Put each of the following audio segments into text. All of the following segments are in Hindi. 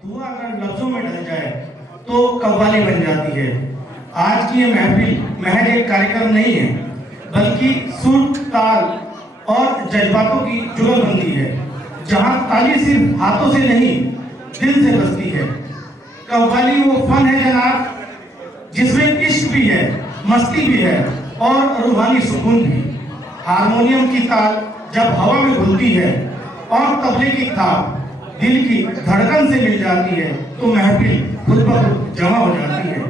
धुआं अगर लफ्जों में ढल जाए तो कव्वाली बन जाती है। आज की ये महफिल महज एक कार्यक्रम नहीं है, बल्कि सुर, ताल और जज्बातों की जुगलबंदी है, जहां ताली सिर्फ हाथों से नहीं दिल से बजती है। कव्वाली वो फन है जनाब, जिसमें इश्क भी है, मस्ती भी है और रूहानी सुकून भी। हारमोनियम की ताल जब हवा में घुलती है और तबले की थाप दिल की धड़कन से मिल जाती है तो महफिल खुद ब खुद जमा हो जाती है।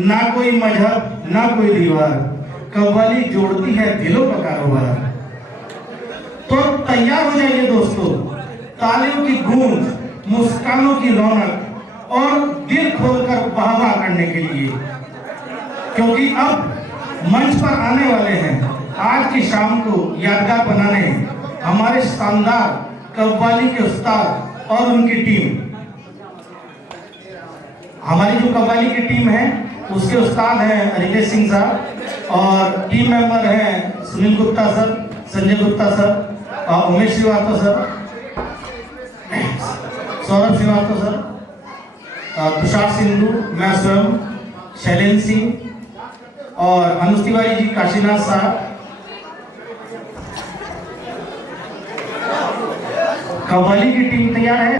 ना कोई मजहब, ना कोई दीवार, कव्वाली जोड़ती है दिलों का कारोबार। तो तैयार हो जाइए दोस्तों, तालियों की गूंज, मुस्कानों की रौनक और दिल खोलकर वाह वाह करने के लिए, क्योंकि अब मंच पर आने वाले हैं आज की शाम को यादगार बनाने हमारे शानदार कव्वाली के उस्ताद और उनकी टीम। हमारी जो कव्वाली की टीम है उसके उस्ताद हैं रितेश सिंह साहब और टीम मेंबर हैं Sunil Gupta sir, Sanjay Gupta sir, Umesh Srivastava sir, Saurabh Srivastava sir, Tushar Sindhu, मैं स्वयं, शैलेंद्र सिंह और अनुज तिवारी जी, काशीनाथ साहब। कव्वाली की टीम तैयार है।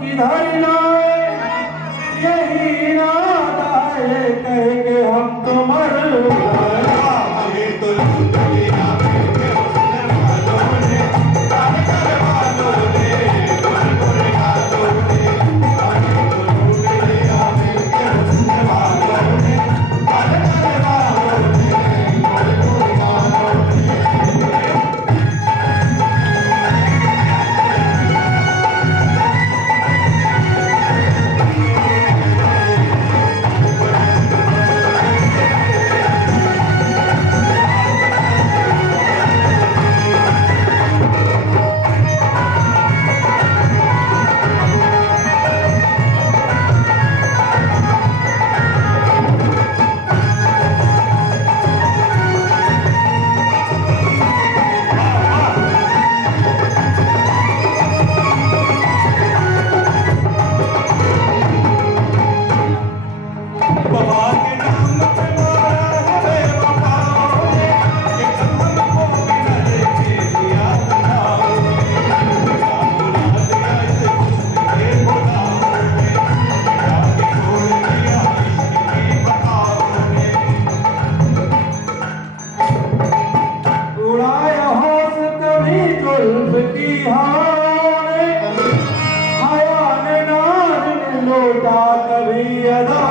किधर जाए यही नाता है कह के हम तो मर गए तो लूट लिया मेरे हुस्न वालों ने काले काले बालों ने गोरे गोरे गालों ने हमें तो लूट लिया मेरे हुस्न वालों ने काले काले बालों ने गोरे गोरे गालों ने कभी अदा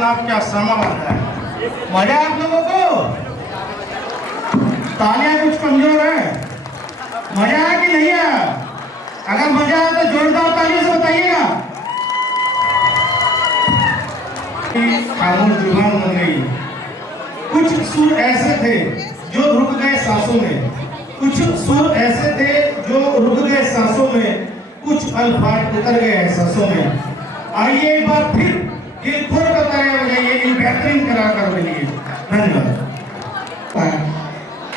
जनाब क्या समा बना है। मजा आप लोगों को? तालियां कुछ कमजोर है। मजा आया कि नहीं आया? अगर मजा आया तो जोरदार तालियों से बताइएगा। खामोश जुबान बन गई। कुछ सुर ऐसे थे जो रुक गए सांसों में, कुछ सुर ऐसे थे जो रुक गए सांसों में, कुछ अल्फाज उतर गए एहसासों में। आइए एक बार फिर दिल खोल कर तालियां बजाइए इन बेहतरीन कलाकारों के लिए। धन्यवाद।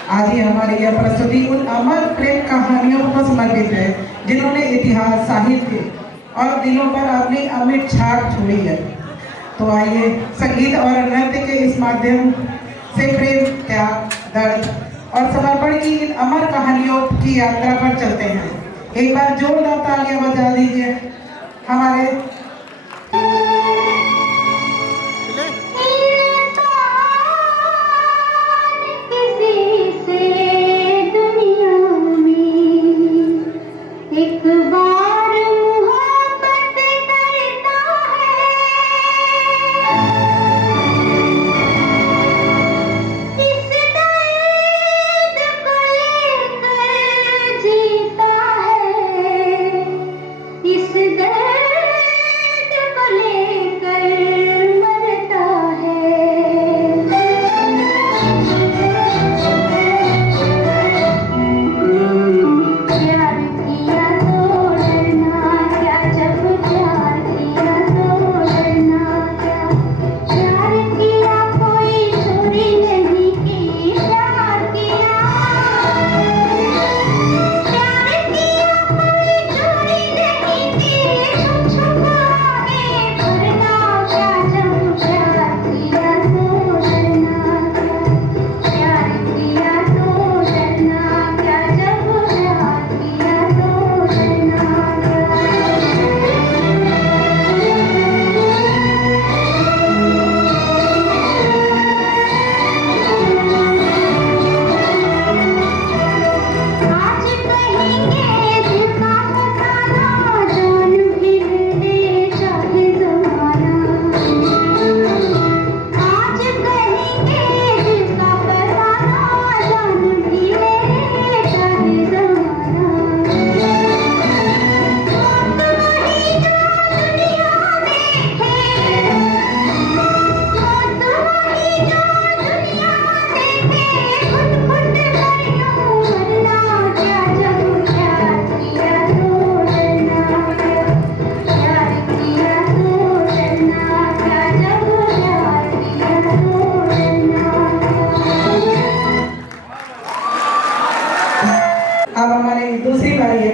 आज ही हमारी यह प्रस्तुति उन अमर प्रेम कहानियों को समर्पित है जिन्होंने इतिहास, साहित्य और दिलों पर अपनी अमिट छाप छोड़ी है। तो आइए संगीत और नृत्य के इस माध्यम से प्रेम, त्याग, दर्द और समर्पण की इन अमर कहानियों की यात्रा पर चलते हैं। एक बार जोरदार तालियां बजा दीजिए हमारे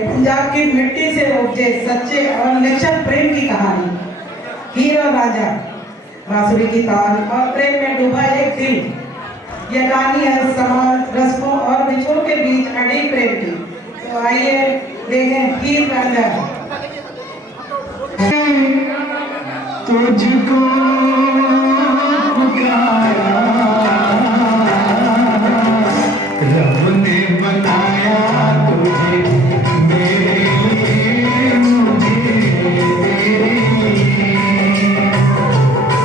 पंजाब की मिट्टी से उपजे सच्चे और निश्चल प्रेम की कहानी। हीर और राजा, बांसुरी की ताल और प्रेम में डूबा एक दिल। यह कहानी है समाज, रस्मों और विछोड़ के बीच अड़ी प्रेम की। तो आइए देखें हीर राजा। तुझको पुकारा रब ने बनाया तुझे मेरे लिए, मुझे तेरे लिए।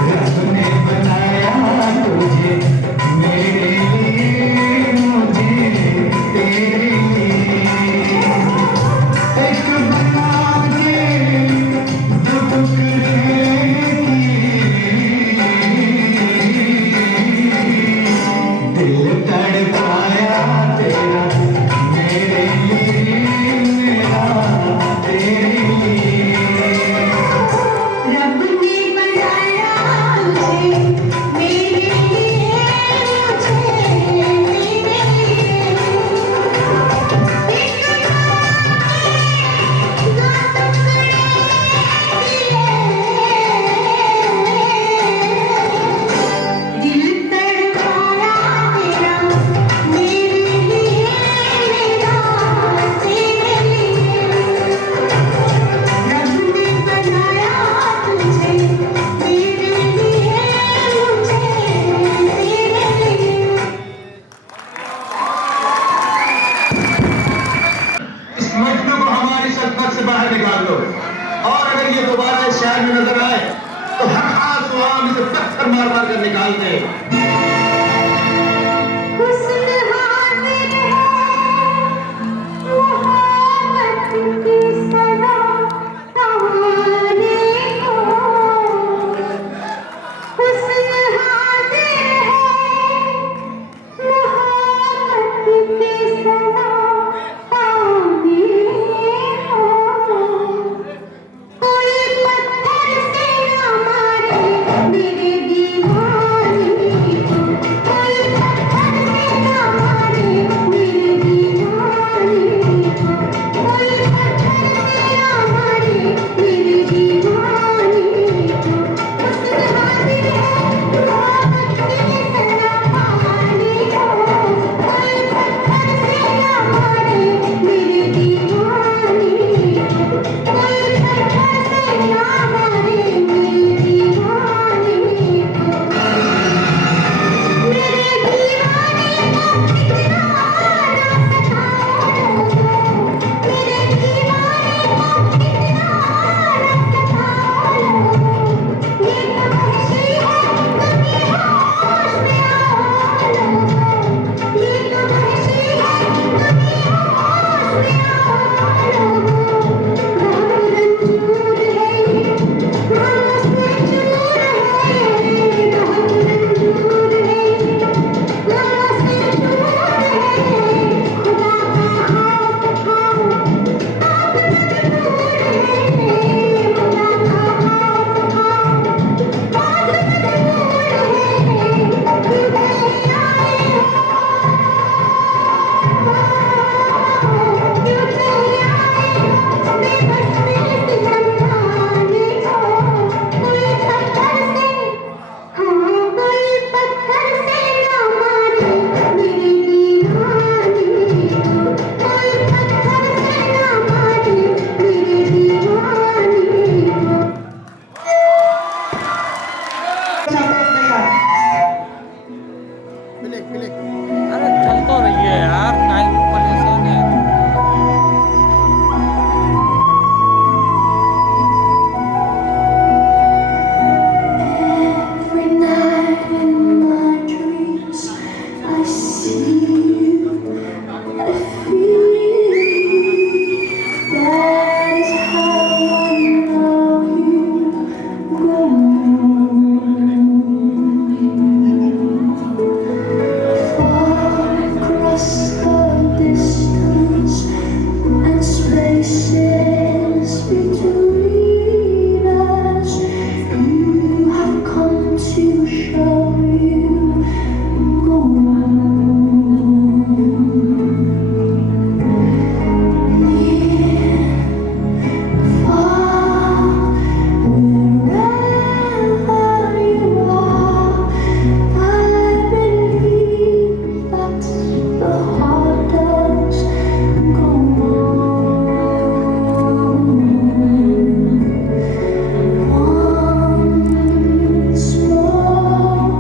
रब ने बनाया तुझे मेरे लिए, मुझे तेरे लिए। एक बना के दो टुकड़े किए मार मार कर निकालते। अरे चल तो रही है यार, टाइम परेशान है। Every night in my dreams, I see you, I feel you. That is how I love you. Go far across the distance and spaces between us. You have come to show you. Go near, far, wherever you are. I believe that the heart does go on. Once more,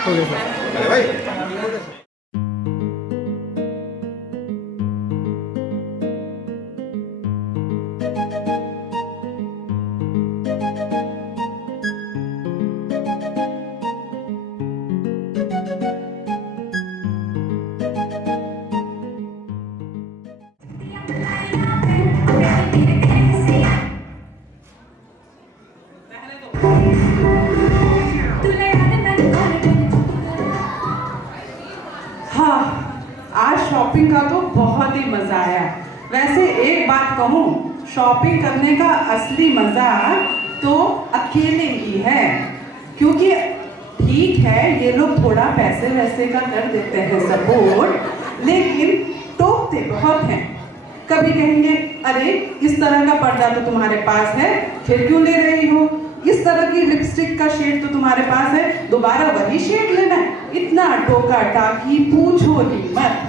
okay sir. अरे भाई हाँ, आज शॉपिंग का तो बहुत ही मजा आया। वैसे एक बात कहूँ, शॉपिंग करने का असली मजा तो अकेले ही है, क्योंकि ठीक है ये लोग थोड़ा पैसे वैसे का कर देते हैं सपोर्ट, लेकिन टोकते बहुत हैं। कभी कहेंगे अरे इस तरह का पर्दा तो तुम्हारे पास है, फिर क्यों ले रही हो? इस तरह की लिपस्टिक का शेड तो तुम्हारे पास है, दोबारा वही शेड लेना है? इतना टोका टाकी पूछो ही मत।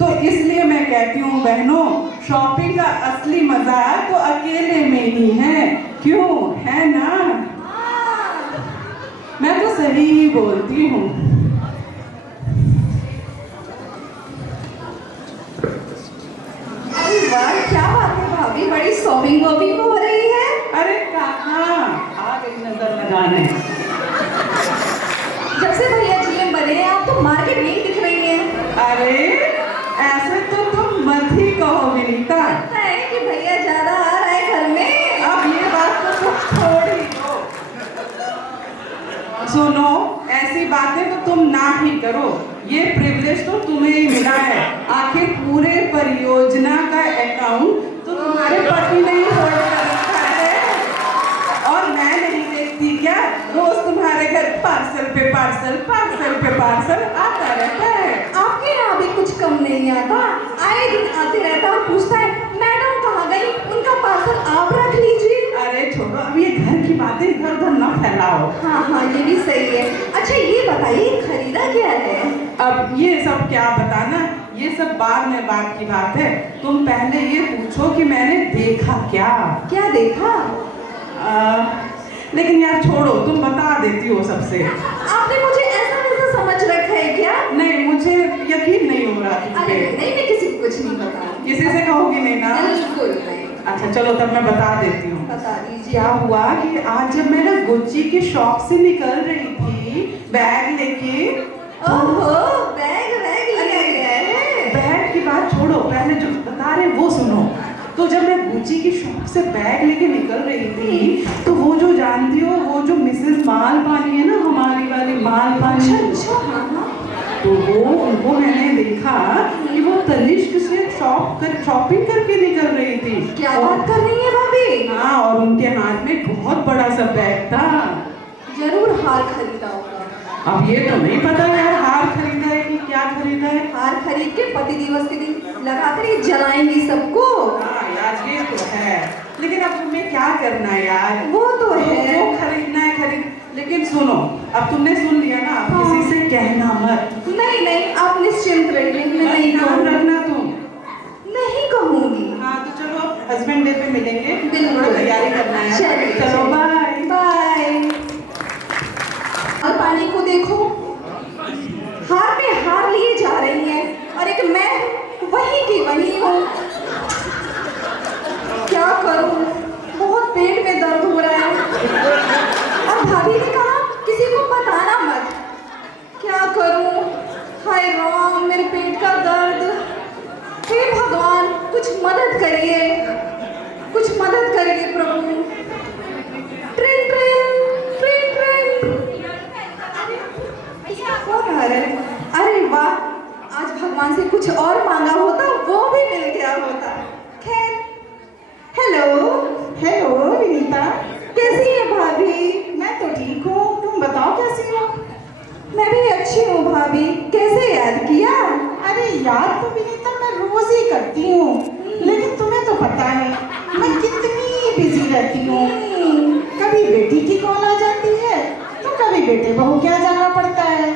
तो इसलिए मैं कहती हूँ बहनों, शॉपिंग का असली मजा तो अकेले में ही है, क्यों है ना? मैं तो सही ही बोलती हूँ। अरे वाह, क्या बात है भाभी, बड़ी शॉपिंग वॉपिंग हो रही है। अरे कहाँ आ गई नजर लगाने। जब से भैया जीएम बने हैं आप तो मार्केट नहीं दिख रही हैं। अरे ऐसे तो तुम मत ही कहो विनीता। लगता है कि भैया ज्यादा आ रहा है घर में। अब ये बात तो तुम छोड़ ही दो। सुनो, ऐसी बातें तो तुम ना ही करो, ये प्रिविलेज तो तुम्हें ही मिला है। आखिर पूरे परियोजना का अकाउंट तो तुम्हारे पति ने ही होल्ड कर रखा है, और मैं नहीं देखती क्या? रोज तुम्हारे घर पार्सल पे पार्सल, पार्सल पे पार्सल आता रहता है। आपके यहाँ भी कुछ कम नहीं आता, आए दिन आते रहता और पूछता है मैडम कहाँ गई, उनका पार्सल आप रख लीजिए। अरे छोड़ो, अब ये घर की बातें इधर उधर न फैलाओ। हाँ हाँ, ये भी सही है। अच्छा ये बताइए खरीदा क्या है? अब ये सब क्या बताना, ये सब बाद में बात की बात है। तुम पहले ये पूछो कि मैंने देखा क्या। क्या देखा? लेकिन यार छोड़ो, तुम बता देती हो सबसे। आपने मुझे ऐसा वैसा समझ रखा है क्या? नहीं, मुझे यकीन नहीं हो रहा तुम अरे पे। नहीं, मैं किसी को कुछ नहीं बता। किसी से कहोगी नहीं ना? बिल्कुल नहीं। अच्छा चलो, तब मैं बता देती हूँ। बता दीजिए। क्या हुआ कि आज जब मैं ना गुच्ची की शॉप से निकल रही थी बैग लेके। ओहो, बैग बैग लिया गया है। बैग की बात छोड़ो, पहले जो बता रहे वो सुनो। तो जब मैं गुच्ची की शॉप से बैग लेके निकल रही थी, तो वो जो जानती हो, वो जो मिसेस मालपानी है ना, हमारी वाली मालपानी। अच्छा हाँ हाँ। तो वो उनको मैंने देखा कि वो तनिष्क से शॉपिंग करके निकल रही थी। क्या बात कर रही है भाभी? हाँ, और उनके हाथ में बहुत बड़ा सा बैग था। जरूर हार खरीदा होगा। अब ये तो नहीं पता यार, हार खरीदा है कि क्या खरीदा है। हार खरीद के पति दिवस के दिन लगाकर ये जलाएंगी सबको। हाँ यार, ये तो है, लेकिन अब तुम्हें क्या करना है यार? वो तो है। जो खरीदना है खरीद। लेकिन सुनो, अब तुमने सुन लिया ना, अब हाँ। किसी से कहना मत। नहीं नहीं, आप निश्चिंत रहिए, मैं नहीं नाम कहूँगी। रखना तुम। नहीं कहूँगी। हाँ तो चलो, हस्बैंड डे पे मिलेंगे, बिल्कुल। थोड़ा तैयारी करना है। चलिए, चलो चलिए। बाय। बाय। और पानी को देखो, हार में हार लिए जा रही है, और एक मैं वही की वही हूँ। क्या करूँ, बहुत पेट में दर्द हो रहा है। और भाभी ने कहा किसी को बताना मत। क्या करूँ, हाय राम, मेरे पेट का दर्द। हे भगवान, कुछ मदद करिए, कुछ मदद करिए प्रभु। Train train train train. कौन आ रहा है? अरे वाह, आज भगवान से कुछ और मांगा होता, वो भी मिल गया होता। खैर, हेलो हेलो विनीता, कैसी है भाभी? मैं तो ठीक हूँ, तुम बताओ कैसी हो? मैं भी अच्छी हूँ भाभी। कैसे याद किया? अरे याद तो विनीता मैं रोज ही करती हूँ, लेकिन तुम्हें तो पता है मैं कितनी बिजी रहती हूँ। कभी बेटी की कॉल आ जाती है, तो कभी बेटे बहू क्या जाना पड़ता है।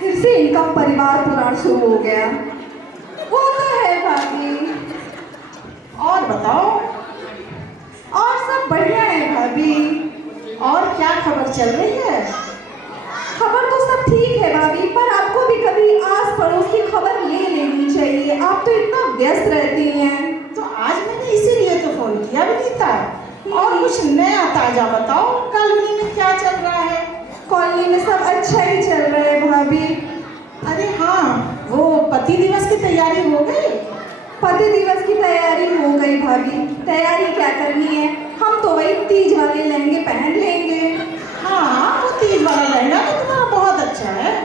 फिर से इनका परिवार पुराण शुरू हो गया। वो तो है भाभी। और बताओ, और सब बढ़िया है भाभी। और क्या खबर चल रही है? खबर तो सब ठीक है है भाभी, पर आपको भी कभी आस पड़ोस की खबर ले लेनी चाहिए। आप तो इतना व्यस्त रहती हैं। तो आज मैंने इसीलिए तो फोन किया विनीता। और कुछ नया ताजा बताओ, कॉलोनी में क्या चल रहा है? कॉलोनी में सब अच्छा ही चल रहा है भाभी। अरे हाँ, वो पति दिवस की तैयारी हो गई? पति दिवस की तैयारी हो गई भाभी। तैयारी क्या करनी है, हम तो वही तीज वाले लहंगे पहन लेंगे। हाँ, वो तीज वाला लहंगा तो तुम्हारा बहुत अच्छा है।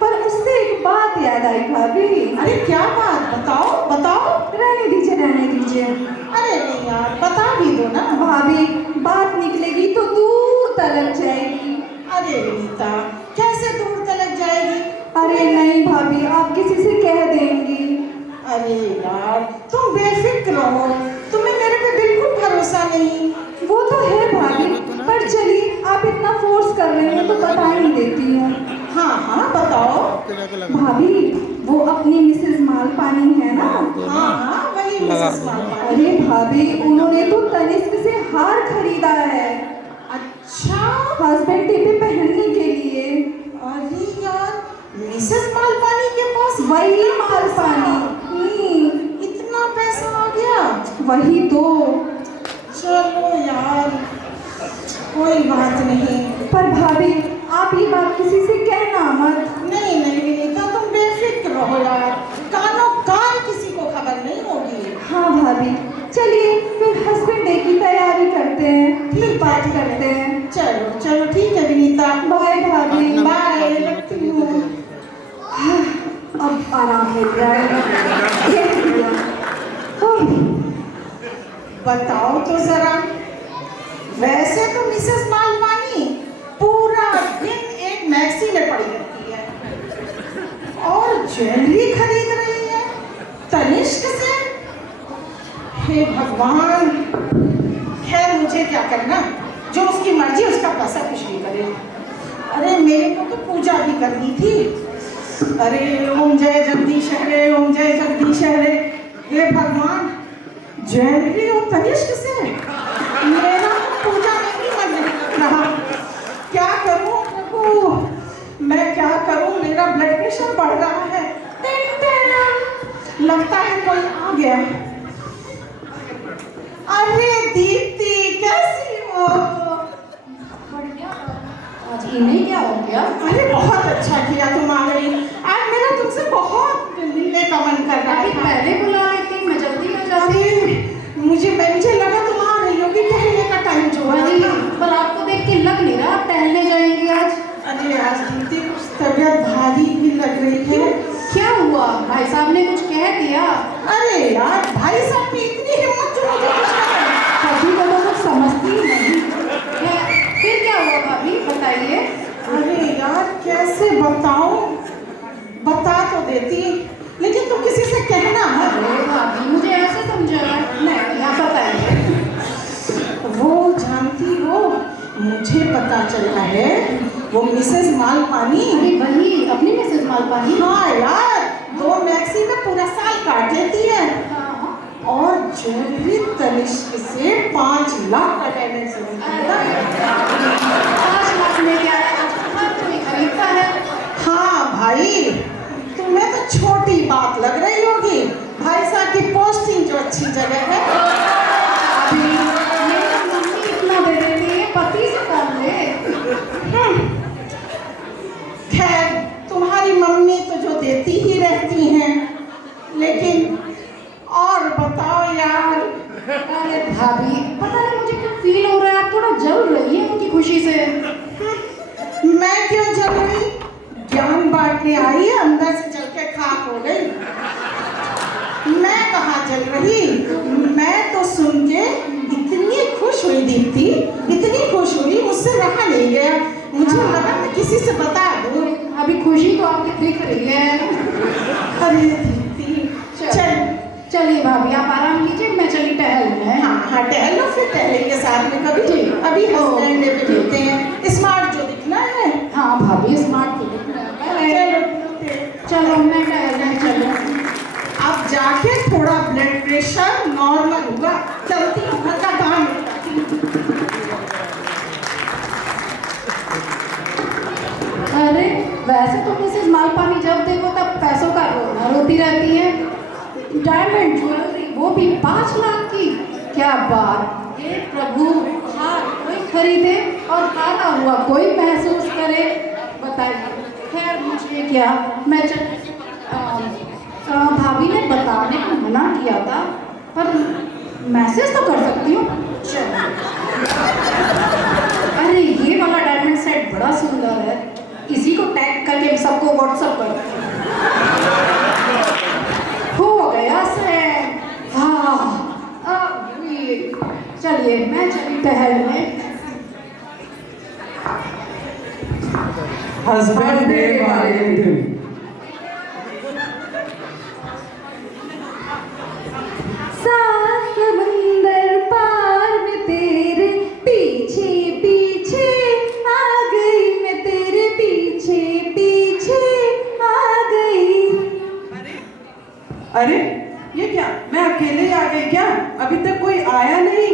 पर उससे एक बात याद आई भाभी। अरे क्या बात, बताओ बताओ। रहने दीजिए रहने दीजिए। अरे नहीं यार, बता भी दो ना। भाभी बात निकलेगी तो दूर तलक जाएगी। अरे विनीता, कैसे दूर तलक जाएगी? अरे नहीं भाभी, आप किसी से कह देंगी। अरे यार, तुम बेफिक्र रहो, तुम्हें मेरे पे बिल्कुल भरोसा नहीं। वो तो है भाभी, पर चलिए आप इतना फोर्स कर रहे हैं तो बता ही देती हूँ। हाँ हाँ बताओ। भाभी वो अपनी मिसेस मालपानी है ना। हाँ हाँ, वही मिसेस मालपानी। अरे भाभी, उन्होंने तो तनिष्क से हार खरीदा है। अच्छा, हस्बैंड डे पे पहनने के लिए। अरे यार, मिसेस मालपानी के पास वही मालपानी। इतना पैसा आ गया? वही तो। चलो यार, कोई बात नहीं। पर भाभी आप ये बात किसी से कहना मत। नहीं नहीं विनीता, तुम बेफिक्र रहो यार, कानों कान किसी को खबर नहीं होगी। हाँ भाभी, चलिए फिर हस्बैंड डे की तैयारी करते हैं, फिर बात करते हैं। चलो चलो ठीक है विनीता। बाय भाभी। बाय, रखती हूँ। अब आराम मिल जाएगा। बताओ तो जरा, वैसे तो मिसेस मालवानी पूरा दिन एक मैक्सी में पड़ी रहती है और ज्वेलरी खरीद रही है तनिष्क से। हे भगवान, खैर मुझे क्या करना, जो उसकी मर्जी उसका पैसा कुछ भी करे। अरे मेरे को तो पूजा भी करनी थी। अरे ओम जय जगदीश हरे, ओम जय जगदीश हरे। हे भगवान, ज्वेलरी और तनिष्क से मेरा पूजा नहीं मन रहा। क्या करूं प्रभु, मैं क्या करूं, मेरा ब्लड प्रेशर बढ़ रहा है। लगता है कोई आ गया। अरे दीप्ति, कैसी हो? आज इन्हें क्या हो गया? अरे बहुत अच्छा किया तुम आ गई। आज मेरा तुमसे बहुत मिलने का मन कर रहा अभी था। पहले बुला लेती, मैं जल्दी आ जाती। अरे मुझे लगा तुम आ रही होगी, टहलने का टाइम जो है वही, ना। पर आपको देख के लग नहीं रहा आप टहलने जाएंगी आज। अरे आज दीप्ति कुछ तबीयत भारी भी लग रही है। क्या हुआ? भाई साहब ने कुछ कह दिया? अरे यार, भाई साहब की इतनी हिम्मत जो मुझे कुछ कहे। कभी को तो कुछ समझती ही नहीं है। फिर क्या हुआ भाभी, बताइए। अरे यार, कैसे बताऊं, बता तो देती, लेकिन तुम किसी से कहना मत। अरे भाभी, मुझे ऐसे समझाना नहीं, आप बताइए। वो जानती हो, मुझे पता चला है वो मिसेस मालपानी। अरे वही अपनी मिसेस मालपानी। हाँ यार, 2 मैक्सी में पूरा साल काट लेती है हाँ। और ज्वेलरी तनिष्क से 5 लाख का डायमंड से बनता है। 5 लाख में क्या है, हर कोई खरीदता है। हाँ भाई, तुम्हें तो छोटी बात लग रही होगी, भाई साहब की पोस्टिंग जो अच्छी जगह है। अभी मेरी मम्मी इतना दे देती है, पति से कौन ले? खैर, तुम्हारी मम्मी तो जो देती ही रहती हैं, लेकिन और बताओ यार। अरे भाभी, पता नहीं मुझे क्यों फील हो रहा है आप थोड़ा जल रही है उनकी खुशी से। मैं क्यों जल रही, ज्ञान बांटने आई है, अंदर से जल के खाक हो गई। मैं कहाँ जल रही, मैं तो सुन के इतनी खुश हुई दीप्ति, इतनी खुश हुई, मुझसे रहा नहीं गया। मुझे लगा मैं किसी से बता दूं। अभी खुशी तो आपकी दिख रही है। अरे दीप्ति, चल। चलिए भाभी, आप आराम कीजिए, मैं चली टहलने। हाँ हाँ, टहलो, फिर टहलेंगे साथ में कभी। ठीक। अभी हस्बैंड डे पे मिलते हैं, स्मार्ट जो दिखना है। हाँ भाभी, स्मार्ट तो दिख रहा है। चलो मैं टहलने चलो। अब जाके थोड़ा ब्लड प्रेशर नॉर्मल होगा। चलती हूँ, घर का काम निपटाती हूँ। अरे वैसे तो मिसेस मालपानी जब देखो तब पैसों का रोना रोती रहती है। डायमंड ज्वेलरी, वो भी 5 लाख की, क्या बात। हे प्रभु, हार कोई खरीदे और हारा हुआ कोई महसूस करे, बताइए। खैर मुझे क्या, मैं भाभी ने बताने को मना किया था, पर मैसेज तो कर सकती हूँ। चलो। अरे ये वाला डायमंड सेट बड़ा सुंदर है, इसी को टैग करके सबको व्हाट्सएप कर। हो गया सेट। हाँ चलिए मैं चली टहलने। हस्बैंड डे वाले दिन समंदर पार में तेरे पीछे पीछे आ गई, मैं तेरे पीछे पीछे आ गई। अरे ये क्या, मैं अकेले ही आ गई क्या? अभी तक कोई आया नहीं।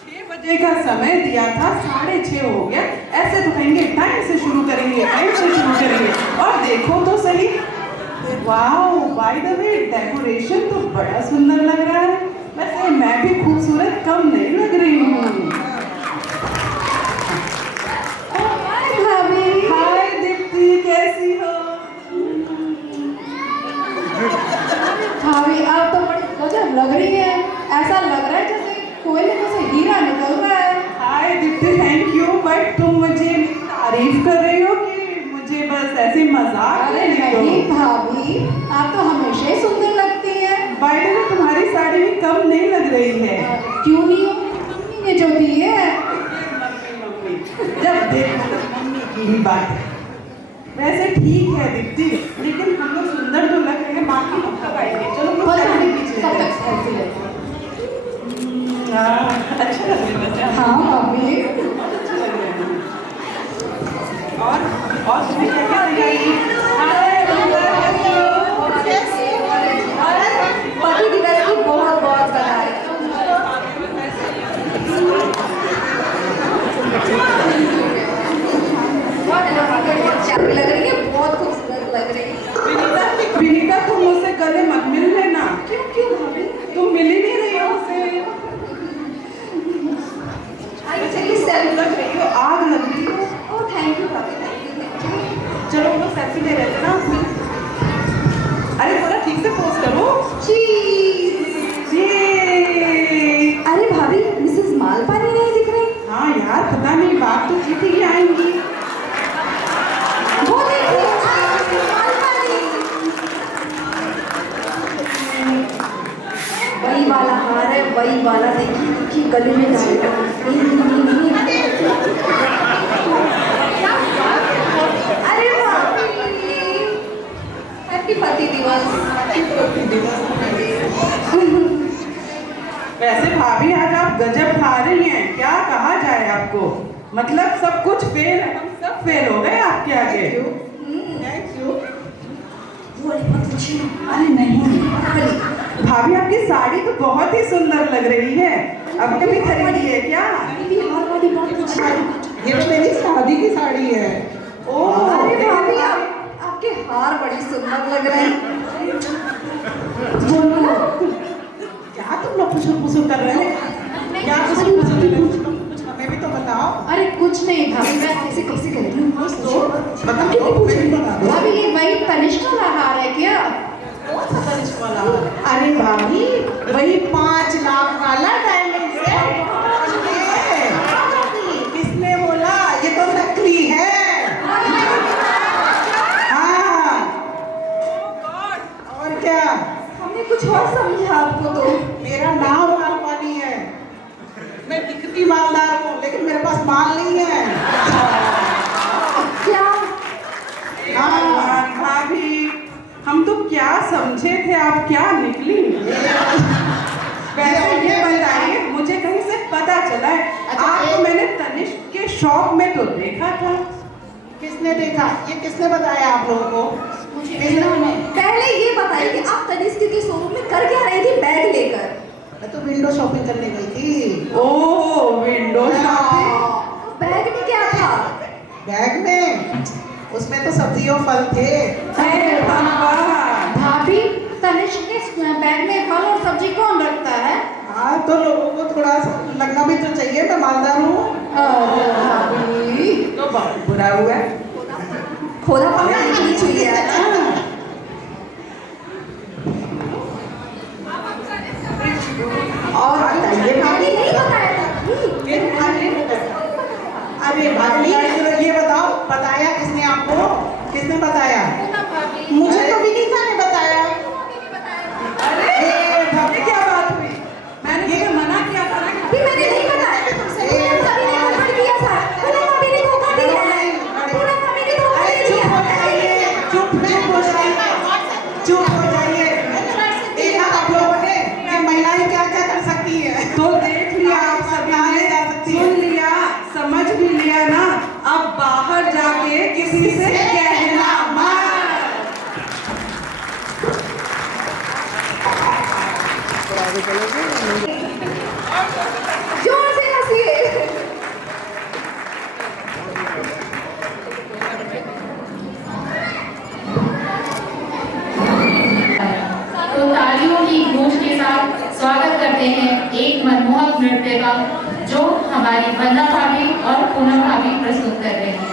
6 बजे का समय दिया था, 6:30 हो गया। ऐसे तो कहेंगे टाइम से शुरू करेंगे, टाइम से शुरू करेंगे, और देखो तो सही। Wow, by the way decoration तो बड़ा सुंदर लग रहा है। वैसे मैं भी खूबसूरत कम नहीं लग रही हूँ। हाय भाभी। हाय दीप्ति, कैसी हो? भाभी आप तो बड़ी गजब लग रही है, ऐसा लग रहा है जैसे कोयले में से हीरा निकल रहा है। हाय दीप्ति, थैंक यू, बट तुम मुझे तारीफ कर रही हो कि मुझे बस ऐसे मजाक? अरे नहीं भाभी, आप तो हमेशा ही सुंदर लगती हैं। बाय द वे तुम्हारी साड़ी भी कम नहीं लग रही है। क्यों नहीं हो? मम्मी ने जो दी है। मम्मी, जब देखो मम्मी की ही बात है। वैसे ठीक है दीप्ति, लेकिन हम लोग सुंदर तो लग रहे हैं, बाकी लोग कब आएंगे? चलो हम लोग सेल्फी खींच कब लेते तक हैं। सेल्फी लेते? अच्छा लग रहा है। हाँ भाभी। अच्छा लग रहा है। और तुम्हें क्या क्या दिखाई? हाय रुंदा, कैसी हो? पति दिवस की बहुत बहुत बधाई। बहुत चापी लग रही है, बहुत खूबसूरत लग रही है। विनीता, तुम मुझसे गले मत मिल लेना। क्यों क्यों भाभी? तुम मिल ही नहीं रही हो उससे। आइए चलिए सेल्फी लग रही हो, आग लग रही हो। ओह थैंक यू भाभी, थैंक यू। चलो हम लोग सेल्फी ले रहे थे ना। अरे थोड़ा ठीक से पोज करो। चीज। ये अरे भाभी, मिसेस मालपानी नहीं दिख रही। हाँ यार, पता नहीं, बात तो की थी कि आएंगी। वो देखिए, मिसेस मालपानी। वही वाला हार है, वही वाला, देखिए देखिए गले में डाल। अरे भाभी, हैप्पी पति दिवस। वैसे भाभी आज आप गजब खा रही हैं, क्या कहा जाए आपको। मतलब सब कुछ फेल है, हम सब फेल हो गए आपके आगे। Thank you. बोले मत पूछिए। अरे नहीं भाभी, आपकी साड़ी तो बहुत ही सुंदर लग रही है। आपने भी खरीदी है क्या? मेरी हार वाली बात पूछिए। ये तो मेरी शादी की साड़ी है। ओह अरे भाभी, आपके हार बड़ी सुंदर लग रहे हैं। बोलो ना, क्या तुम लोग खुशबू कर रहे हैं? क्या खुशबू कर रहे हैं? कुछ हमें भी तो बताओ। अरे कुछ नहीं भाभी, मैं कैसे कैसे कर रही हूँ। बताओ, बता दो। भाभी ये वही तनिष्का का हार है क्या? कौन सा तनिष्क वाला? अरे भाभी, वही 5 लाख वाला डायमंड सेट। किसने बोला? ये तो नकली है। हाँ, और क्या? हमने कुछ और समझा आपको तो। मेरा नाम मालपानी है, मैं दिखती मालदार हूँ, लेकिन मेरे पास माल नहीं है। क्या? हाँ भाभी, हम तो क्या समझे थे, आप क्या निकली। वैसे ये बताइए, मुझे कहीं से पता चला है आपको मैंने तनिष्क के शॉप में तो देखा था। किसने देखा? ये किसने बताया आप लोगों को? पहले ये बताइए कि आप तनिष्क के शोरूम में कर क्या रही थी बैग लेकर? मैं तो विंडो शॉपिंग करने गई थी। ओह, विंडो शॉपिंग। बैग में क्या था? बैग में उसमें तो सब्जी और फल थे। अरे भगवान, भाभी तनिष्क के बैग में फल और सब्जी कौन रखता है? हाँ तो लोगों को थोड़ा सा लगना भी तो चाहिए, मैं मालदार हूँ। अरे भाभी, तो बहुत बुरा हुआ है। खोदा पाना निकली चाहिए यार। और बताइए भाभी नहीं बताया था। अरे भाभी ये बताओ, बताया किसने आपको? किसने बताया? मुझे तो विनीता ने बताया। अरे भाभी क्या बात हुई? मैंने ये मना किया था ना। भाभी मैंने नहीं बताया तुमसे। भाभी ने धोखा दिया था। भाभी ने धोखा दिया है। भाभी ने धोखा दिया। चुप हो जाइए, चुप हो जाइए। देखा आप लोगों ने कि महिलाएं क्या क्या कर सकती है। तो देख लिया आप सभी ने, सुन लिया, समझ भी लिया ना। अब बाहर जाके किसी से कहना मत। जोर से हंसिए। तो तालियों की गूंज के साथ स्वागत करते हैं एक मनमोहक नृत्य का, जो हमारी वंदना भाभी और पूनम भाभी प्रस्तुत कर रहे हैं।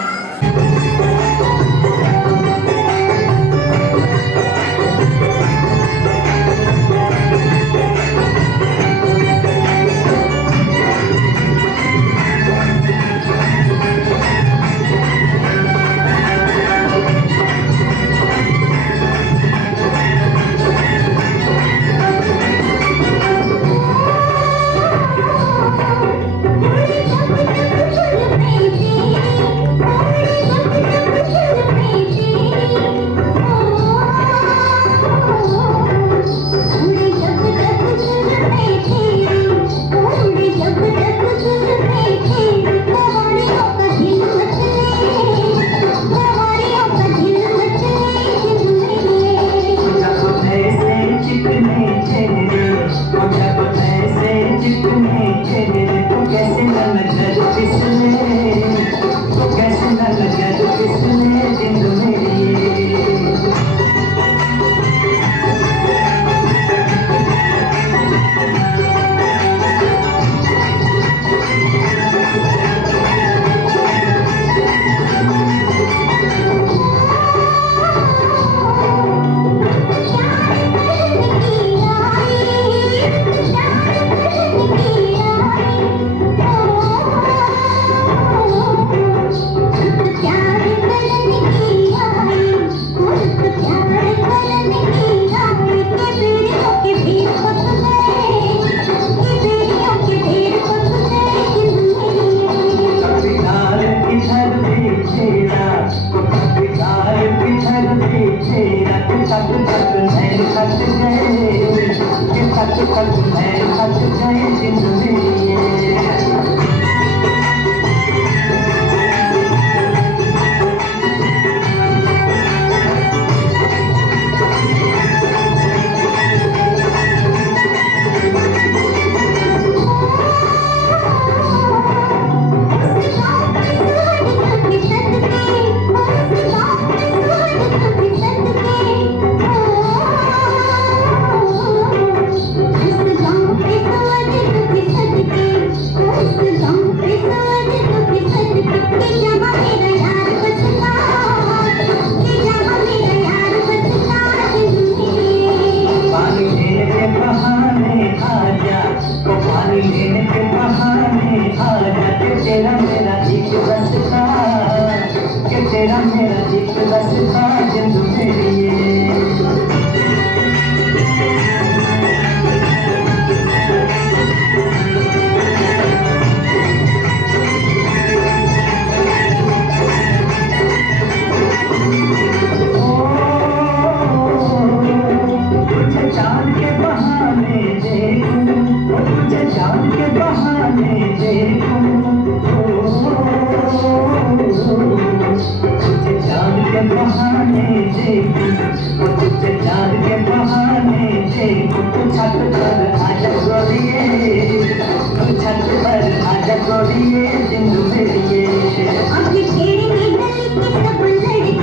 अब ये तेरे में गली के सब लड़के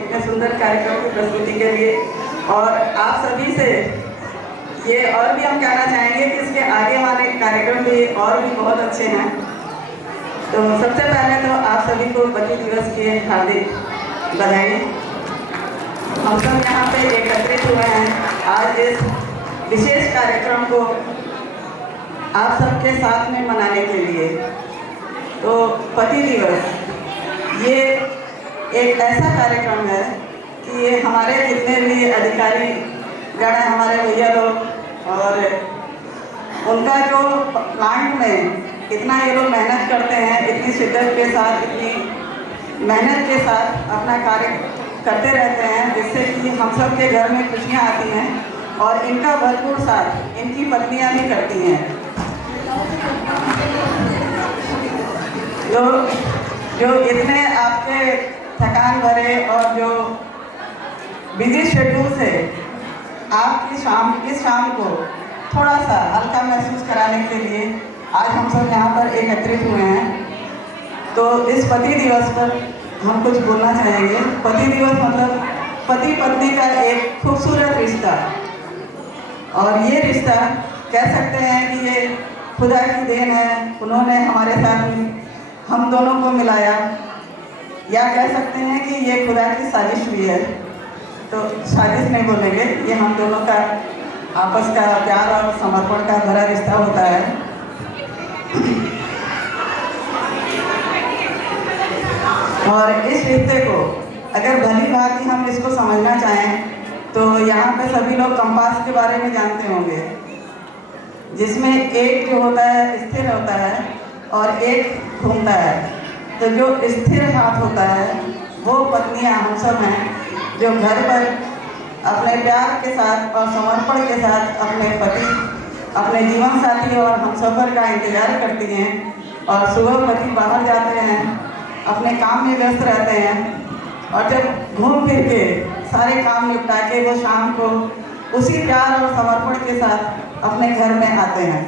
इतने सुंदर कार्यक्रम की प्रस्तुति के लिए। और आप सभी से ये और भी हम कहना चाहेंगे कि इसके आगे वाले कार्यक्रम भी और भी बहुत अच्छे हैं। तो सबसे पहले तो आप सभी को पति दिवस की हार्दिक बधाई। हम सब यहाँ पे एकत्रित हुए हैं आज इस विशेष कार्यक्रम को आप सबके साथ में मनाने के लिए। तो पति दिवस ये एक ऐसा कार्यक्रम है कि ये हमारे जितने भी अधिकारी गण हैं, हमारे भैया लोग, और उनका जो प्लांट में इतना ये लोग मेहनत करते हैं, इतनी शिद्दत के साथ, इतनी मेहनत के साथ अपना कार्य करते रहते हैं, जिससे कि हम सब के घर में खुशियाँ आती हैं। और इनका भरपूर साथ इनकी पत्नियाँ भी करती हैं। जो इतने आपके थकान भरे और जो बिजी शेड्यूल से आपकी इस शाम को थोड़ा सा हल्का महसूस कराने के लिए आज हम सब यहाँ पर एकत्रित हुए हैं। तो इस पति दिवस पर हम कुछ बोलना चाहेंगे। पति दिवस मतलब पति पत्नी का एक खूबसूरत रिश्ता, और ये रिश्ता कह सकते हैं कि ये खुदा की देन है। उन्होंने हमारे साथ हम दोनों को मिलाया, या कह सकते हैं कि ये खुदा की साजिश भी है। तो साजिश नहीं बोलेंगे, ये हम दोनों का आपस का प्यार और समर्पण का भरा रिश्ता होता है। और इस रिश्ते को अगर भली भांति हम इसको समझना चाहें तो यहाँ पे सभी लोग कंपास के बारे में जानते होंगे, जिसमें एक जो होता है स्थिर होता है और एक घूमता है। तो जो स्थिर हाथ होता है वो पत्नियाँ हम सब हैं, जो घर पर अपने प्यार के साथ और समर्पण के साथ अपने पति, अपने जीवन साथी और हमसफर का इंतजार करती हैं। और सुबह पति बाहर जाते हैं, अपने काम में व्यस्त रहते हैं, और जब घूम फिर के सारे काम निपटा के वो शाम को उसी प्यार और समर्पण के साथ अपने घर में आते हैं।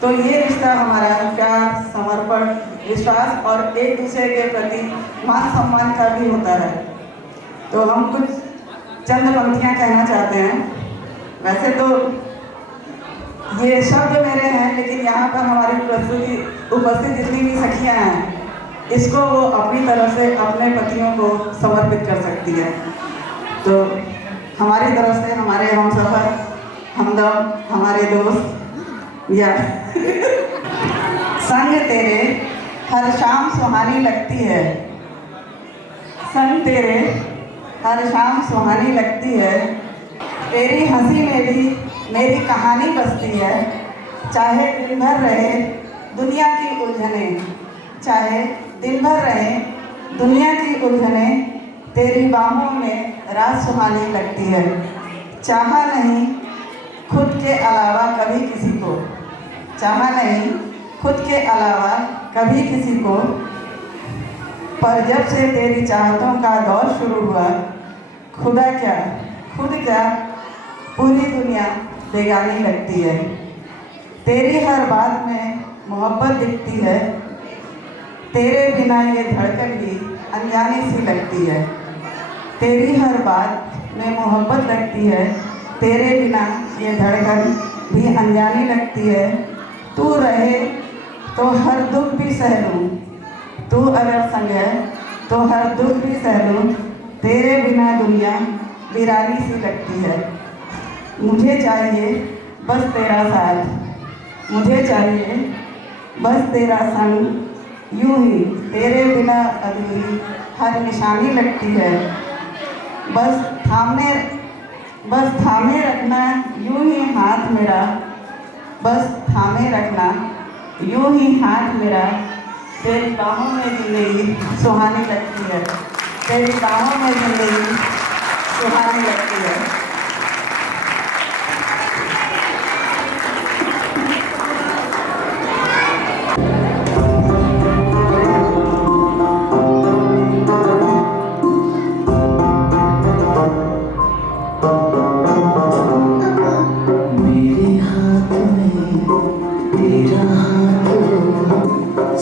तो ये रिश्ता हमारा प्यार, समर्पण, विश्वास और एक दूसरे के प्रति मान सम्मान का भी होता है। तो हम कुछ चंद पंक्तियाँ कहना चाहते हैं। वैसे तो ये शब्द मेरे हैं, लेकिन यहाँ पर हमारी उपस्थित जितनी भी सखियाँ हैं, इसको वो अपनी तरफ से अपने पतियों को समर्पित कर सकती है। तो हमारी तरफ से हमारे हमसफर, हमदम, हमारे दोस्त, या संग तेरे हर शाम सुहानी लगती है, संग तेरे हर शाम सुहानी लगती है, तेरी हंसी में भी मेरी कहानी बसती है। चाहे दिन भर रहे दुनिया की उलझनें, चाहे दिन भर रहे दुनिया की उलझनें, तेरी बाहों में रात सुहानी लगती है। चाहा नहीं खुद के अलावा कभी किसी को, चाहा नहीं खुद के अलावा कभी किसी को, पर जब से तेरी चाहतों का दौर शुरू हुआ, खुद क्या पूरी दुनिया बेगानी लगती है। तेरी हर बात में मोहब्बत दिखती है, तेरे बिना ये धड़कन भी अनजानी सी लगती है। तेरी हर बात में मोहब्बत लगती है, तेरे बिना ये धड़कन भी अनजानी लगती है। तू रहे तो हर दुख भी सह लूँ, तू अगर संग है तो हर दुख भी सह लूँ, तेरे बिना दुनिया वीरानी सी लगती है। मुझे चाहिए बस तेरा साथ, मुझे चाहिए बस तेरा संग, यूं ही तेरे बिना अधूरी हर निशानी लगती है। बस थामे रखना यूं ही हाथ मेरा, बस थामे रखना यूं ही हाथ मेरा, तेरी बाहों में जिंदगी सुहानी लगती है, तेरी बाहों में जिंदगी सुहानी लगती है।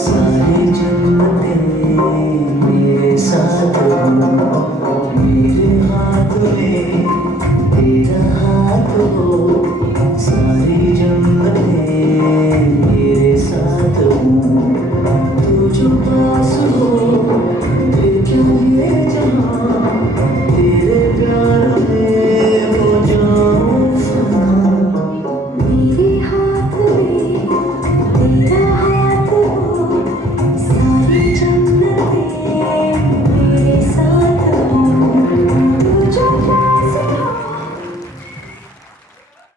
सारे जन्नतें मेरे साथ हो। मेरे हाथ में तेरा हाथ हो, सारी